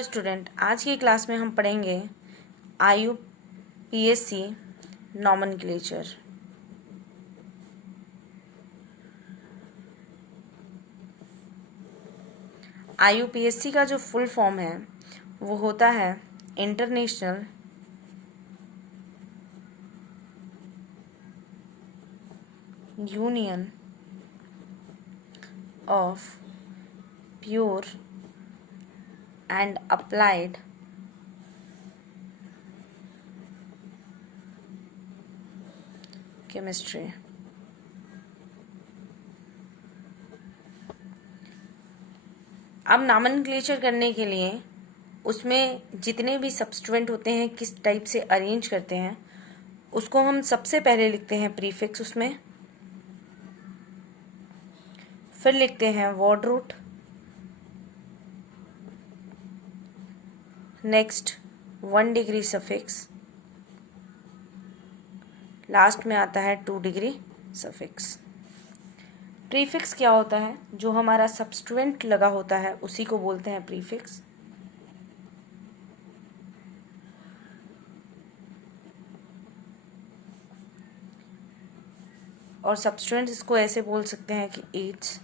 Hello student, आज की class में हम पढ़ेंगे IUPAC नॉमेनक्लेचर। IUPAC का जो फुल फॉर्म है वो होता है international union of pure and applied chemistry. अब नॉमेनक्लेचर करने के लिए उसमें जितने भी सब्स्टिट्यूएंट होते हैं किस टाइप से अरेंज करते हैं उसको हम सबसे पहले लिखते हैं प्रीफिक्स उसमें, फिर लिखते हैं word root, next 1 degree suffix, last में आता है 2 डिग्री सफिक्स। प्रीफिक्स क्या होता है? जो हमारा सब्स्टिट्यूएंट लगा होता है उसी को बोलते हैं प्रीफिक्स। और सब्स्टिट्यूएंट इसको ऐसे बोल सकते हैं कि it's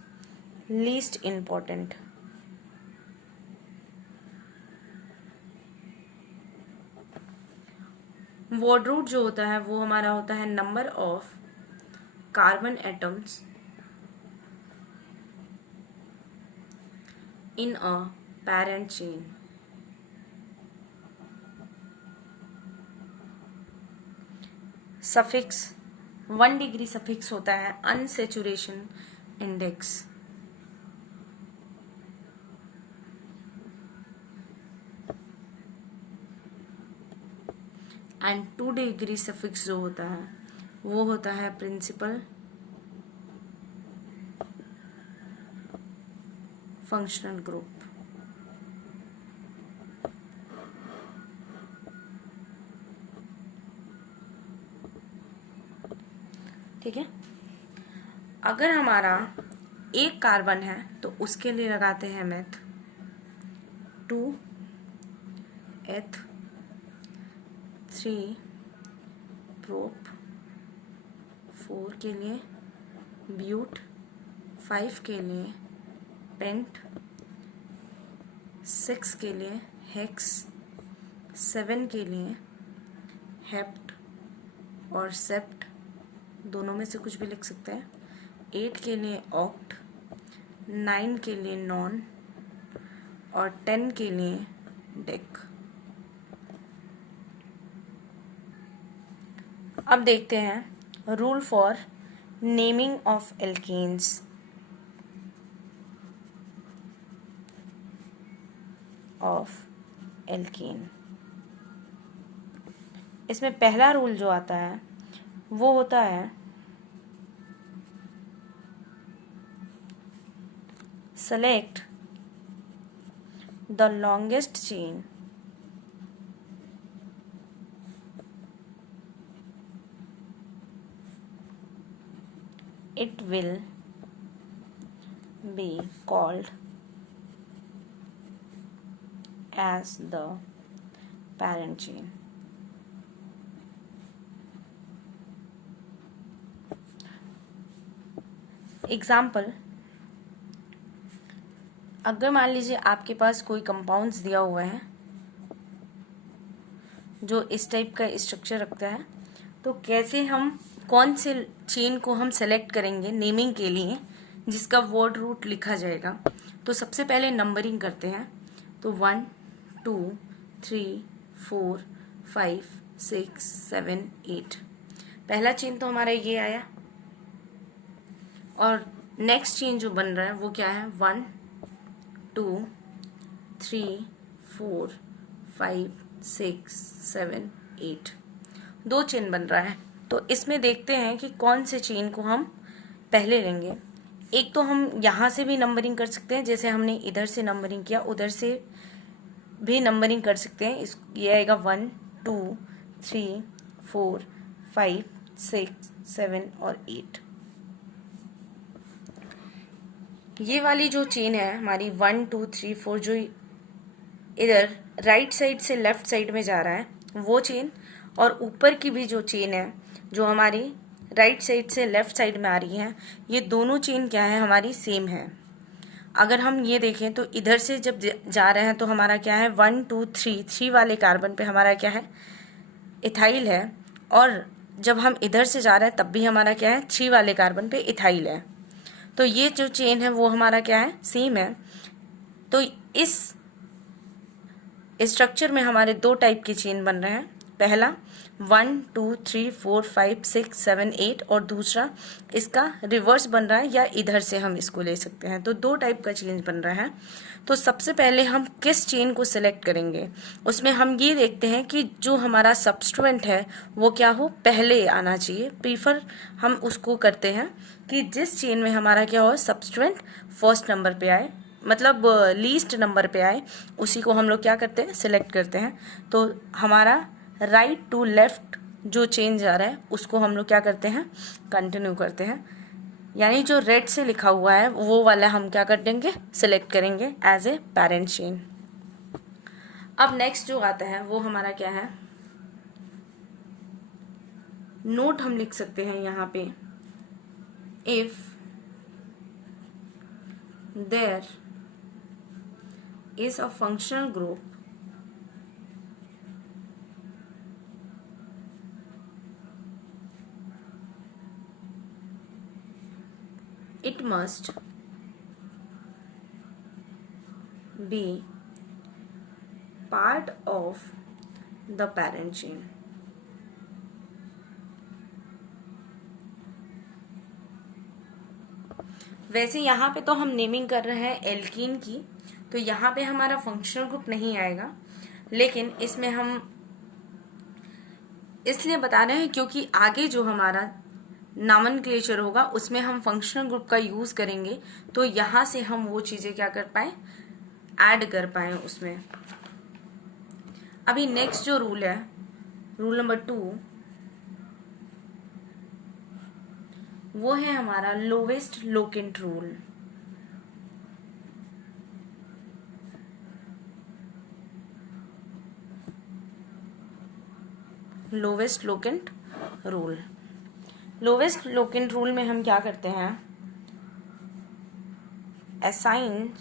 least important. Word root जो होता है वो हमारा होता है number of carbon atoms in a parent chain. Suffix 1 degree suffix होता है unsaturation index. And 2 degree suffix जो होता है वो होता है प्रिंसिपल फंक्शनल ग्रुप। ठीक है, अगर हमारा एक कार्बन है तो उसके लिए लगाते हैं मेथ 2H 3 प्रोप, 4 के लिए ब्यूट, 5 के लिए पेंट, 6 के लिए हेक्स, 7 के लिए हेप्ट और सेप्ट, दोनों में से कुछ भी लिख सकते हैं, 8 के लिए ऑक्ट, 9 के लिए नॉन और 10 के लिए डेक। अब देखते हैं rule for naming of alkanes. इसमें पहला रूल जो आता है वो होता है select the longest chain it will be called as the parent chain. Example, अगर मान लीजिए आपके पास कोई कंपाउंड्स दिया हुआ है जो इस टाइप का स्ट्रक्चर रखता है, तो कैसे हम कौन से चेन को हम सेलेक्ट करेंगे नेमिंग के लिए जिसका वर्ड रूट लिखा जाएगा। तो सबसे पहले नंबरिंग करते हैं, तो 1 2 3 4 5 6 7 8। पहला चेन तो हमारा ये आया और नेक्स्ट चेन जो बन रहा है वो क्या है 1 2 3 4 5 6 7 8, 2 चेन बन रहा है। तो इसमें देखते हैं कि कौन से चेन को हम पहले लेंगे। एक तो हम यहाँ से भी नंबरिंग कर सकते हैं, जैसे हमने इधर से नंबरिंग किया उधर से भी नंबरिंग कर सकते हैं। ये आएगा 1 2 3 4 5 6 7 और 8। ये वाली जो चेन है हमारी 1 2 3 4 जो इधर राइट साइड से लेफ्ट साइड में जा रहा है वो चेन, और ऊपर की भी जो चेन है जो हमारी राइट साइड से लेफ्ट साइड में आ रही है, ये दोनों चेन क्या है हमारी सेम है। अगर हम ये देखें तो इधर से जब जा रहे हैं तो हमारा क्या है 1 2 3 3 वाले कार्बन पे हमारा क्या है इथाइल है, और जब हम इधर से जा रहे हैं तब भी हमारा क्या है 3 वाले कार्बन पे इथाइल है। तो ये जो चेन है वो हमारा क्या है सेम है। तो इस स्ट्रक्चर में हमारे दो टाइप की चेन बन रहे हैं, पहला 1 2 3 4 5 6 7 8 और दूसरा इसका रिवर्स बन रहा है, या इधर से हम इसको ले सकते हैं। तो दो टाइप का चेन बन रहा है। तो सबसे पहले हम किस चेन को सिलेक्ट करेंगे, उसमें हम ये देखते हैं कि जो हमारा सब्स्टिट्यूएंट है वो क्या हो पहले आना चाहिए। प्रीफर हम उसको करते हैं कि जिस चेन में हमारा क्या हो सब्स्टिट्यूएंट फर्स्ट नंबर पे आए, मतलब लीस्ट नंबर पे आए, उसी को हम लोग क्या करते हैं सिलेक्ट करते हैं। तो हमारा राइट टू लेफ्ट जो चेंज आ रहा है उसको हम लोग क्या करते हैं कंटिन्यू करते हैं, यानी जो रेड से लिखा हुआ है वो वाला हम क्या कर देंगे सिलेक्ट करेंगे एज ए पेरेंट चेन। अब नेक्स्ट जो आता है वो हमारा क्या है, नोट हम लिख सकते हैं यहाँ पे, if there is a functional group it must be part of the parent chain। वैसे यहाँ पे तो हम नेमिंग कर रहे हैं एल्कीन की, तो यहाँ पे हमारा फंक्शनल ग्रुप नहीं आएगा, लेकिन इसमें हम इसलिए बता रहे हैं क्योंकि आगे जो हमारा नॉमेनक्लेचर होगा उसमें हम फंक्शनल ग्रुप का यूज करेंगे, तो यहाँ से हम वो चीजें क्या कर पाए ऐड कर पाए उसमें। अभी नेक्स्ट जो रूल है, रूल नंबर 2, वो है हमारा lowest locant rule. Lowest locant rule, lowest locant rule में हम क्या करते हैं, assign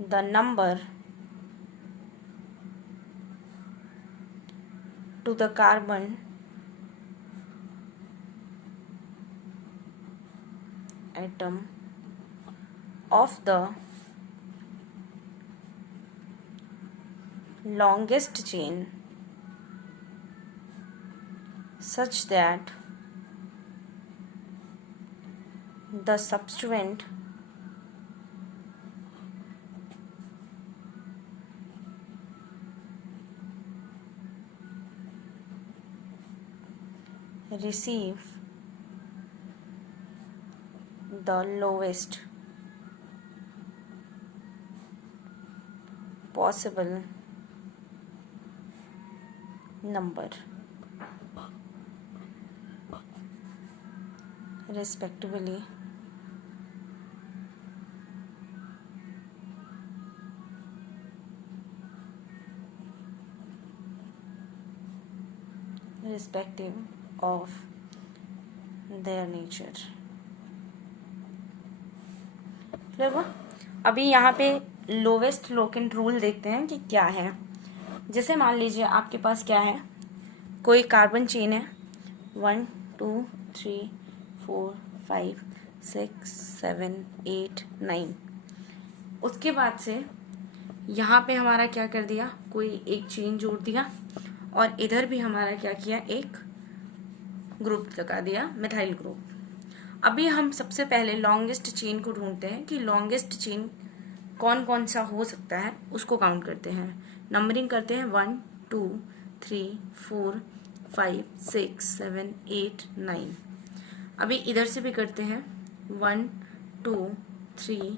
the number two the carbon atom of the longest chain such that the substituent receive the lowest possible number respectively respective of their nature। अभी यहाँ पे lowest locant rule देखते हैं कि क्या है। जैसे मान लीजिए आपके पास क्या है, कोई कार्बन चेन है 1 2 3 4 5 6 7 8 9, उसके बाद से यहाँ पे हमारा क्या कर दिया, कोई एक चेन जोड़ दिया, और इधर भी हमारा क्या किया एक ग्रुप लगा दिया मिथाइल ग्रुप। अभी हम सबसे पहले लॉन्गेस्ट चेन को ढूंढते हैं कि लॉन्गेस्ट चेन कौन कौन सा हो सकता है, उसको काउंट करते हैं, नंबरिंग करते हैं 1 2 3 4 5 6 7 8 9। अभी इधर से भी करते हैं 1 2 3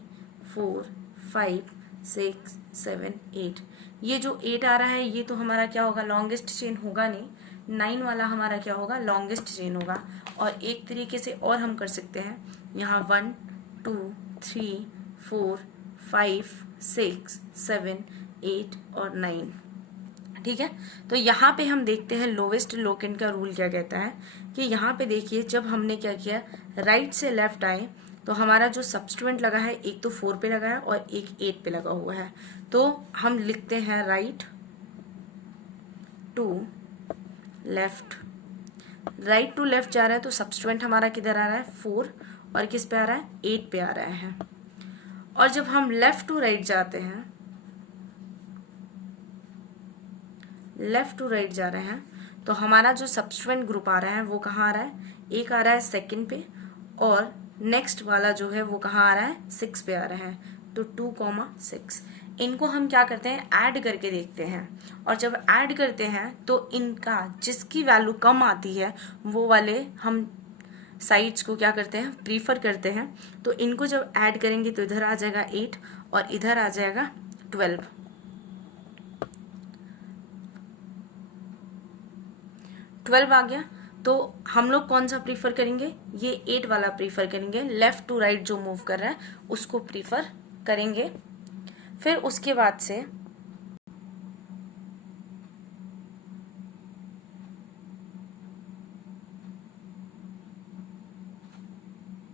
4 5 6 7 8। ये जो 8 आ रहा है ये तो हमारा क्या होगा लॉन्गेस्ट चेन होगा नहीं, 9 वाला हमारा क्या होगा लॉन्गेस्ट चेन होगा। और एक तरीके से और हम कर सकते हैं, यहाँ 1 2 3 4 5, 6, 7, 8 और 9। ठीक है, तो यहाँ पे हम देखते हैं लोवेस्ट लोकेंट का रूल क्या कहता है कि यहाँ पे देखिए जब हमने क्या किया, राइट से लेफ्ट आए तो हमारा जो सब्स्टिट्यूएंट लगा है एक तो 4 पे लगा है और एक 8 पे लगा हुआ है, तो हम लिखते हैं right to left. Right to left जा रहा है तो सब्स्टिट्यूएंट हमारा किधर आ रहा है 4 और किस पे आ रहा है 8 पे आ रहा है। और जब हम लेफ्ट टू राइट जाते हैं, लेफ्ट टू राइट जा रहे हैं तो हमारा जो सब्स्टिट्यूएंट ग्रुप आ रहा है वो कहाँ आ रहा है, एक आ रहा है सेकंड पे और नेक्स्ट वाला जो है वो कहाँ आ रहा है 6 पे आ रहा है, तो 2,6। इनको हम क्या करते हैं ऐड करके देखते हैं, और जब ऐड करते हैं तो इनका जिसकी वैल्यू कम आती है वो वाले हम साइड्स को क्या करते हैं प्रीफर करते हैं। तो इनको जब ऐड करेंगे तो इधर आ जाएगा 8 और इधर आ जाएगा 12। 12 आ गया तो हम लोग कौन सा प्रीफर करेंगे, ये 8 वाला प्रीफर करेंगे, लेफ्ट टू राइट जो मूव कर रहा है उसको प्रीफर करेंगे। फिर उसके बाद से